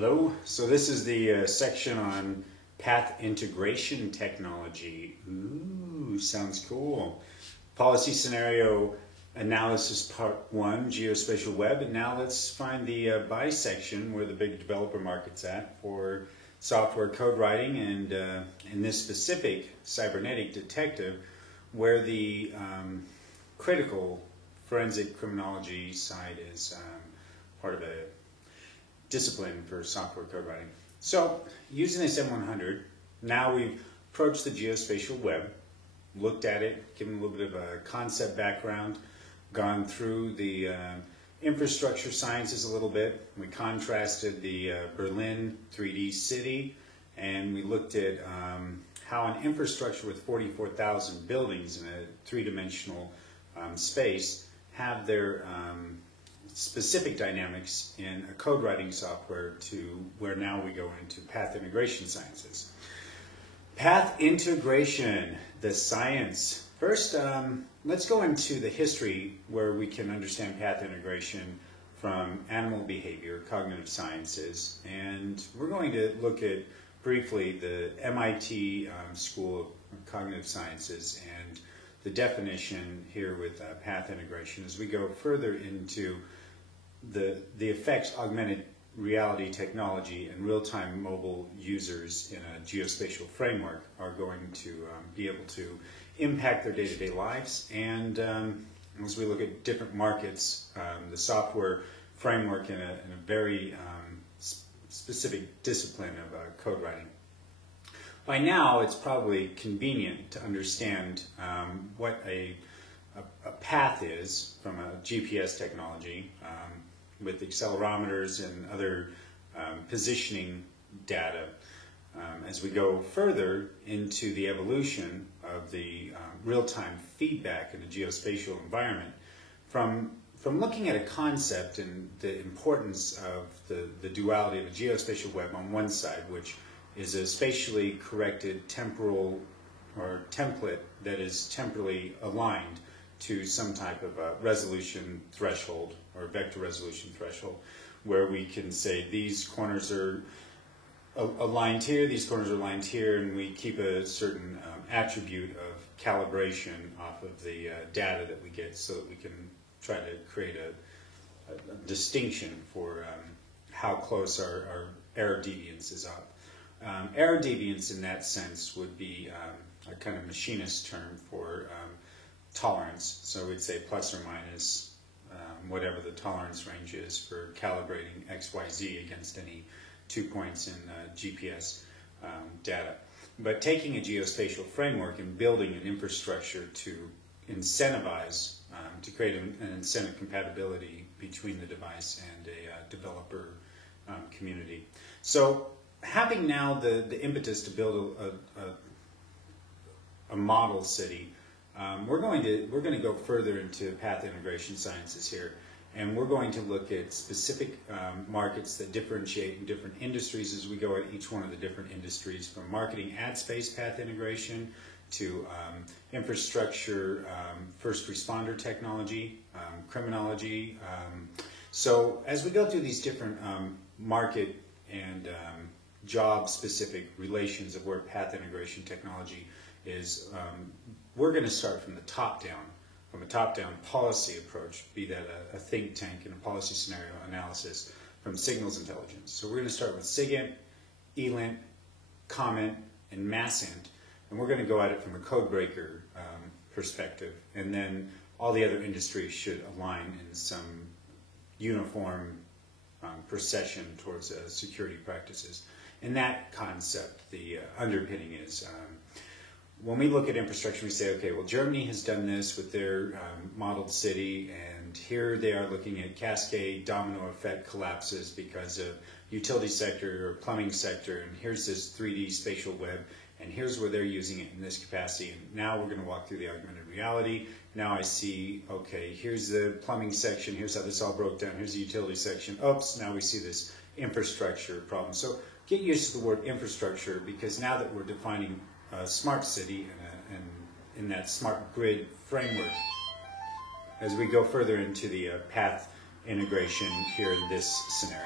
Hello, so this is the section on path integration technology. Ooh, sounds cool. Policy scenario analysis part 1, geospatial web, and now let's find the buy section where the big developer market's at for software code writing and in this specific cybernetic detective where the critical forensic criminology side is part of a discipline for software code writing. So using this M100, now we've approached the geospatial web, looked at it, given a little bit of a concept background, gone through the infrastructure sciences a little bit. We contrasted the Berlin 3D city, and we looked at how an infrastructure with 44,000 buildings in a three-dimensional space have their specific dynamics in a code writing software to where now we go into path integration sciences. Path integration, the science. First, let's go into the history where we can understand path integration from animal behavior, cognitive sciences, and we're going to look at briefly the MIT School of Cognitive Sciences and the definition here with path integration as we go further into the effects augmented reality technology and real-time mobile users in a geospatial framework are going to be able to impact their day-to-day lives. And as we look at different markets, the software framework in a very specific discipline of code writing. By now, it's probably convenient to understand what a path is from a GPS technology with accelerometers and other positioning data. As we go further into the evolution of the real-time feedback in a geospatial environment, from looking at a concept and the importance of the duality of a geospatial web on one side, which is a spatially corrected temporal or template that is temporally aligned to some type of a resolution threshold or vector resolution threshold, where we can say these corners are aligned here, these corners are aligned here, and we keep a certain attribute of calibration off of the data that we get so that we can try to create a distinction for how close our error deviance is up. Error deviance in that sense would be a kind of machinist term for tolerance. So we'd say plus or minus whatever the tolerance range is for calibrating XYZ against any 2 points in GPS data. But taking a geospatial framework and building an infrastructure to incentivize, to create an incentive compatibility between the device and a developer community. So having now the impetus to build a model city, we're going to go further into path integration sciences here, and we're going to look at specific markets that differentiate in different industries as we go at each one of the different industries, from marketing ad space path integration to infrastructure, first responder technology, criminology. So as we go through these different market and job-specific relations of where path integration technology is, we're going to start from the top down, from a top-down policy approach, be that a think tank and a policy scenario analysis from signals intelligence. So we're going to start with SIGINT, ELINT, COMMENT, and MASSINT, and we're going to go at it from a code breaker perspective, and then all the other industries should align in some uniform procession towards security practices. In that concept, the underpinning is when we look at infrastructure, we say, okay, well, Germany has done this with their modeled city, and here they are looking at cascade domino effect collapses because of utility sector or plumbing sector, and here's this 3D spatial web, and here's where they're using it in this capacity. And now we're going to walk through the augmented reality. Now I see, okay, here's the plumbing section, here's how this all broke down, here's the utility section. Oops, now we see this infrastructure problem. So get used to the word infrastructure, because now that we're defining a smart city and in that smart grid framework, as we go further into the path integration here in this scenario.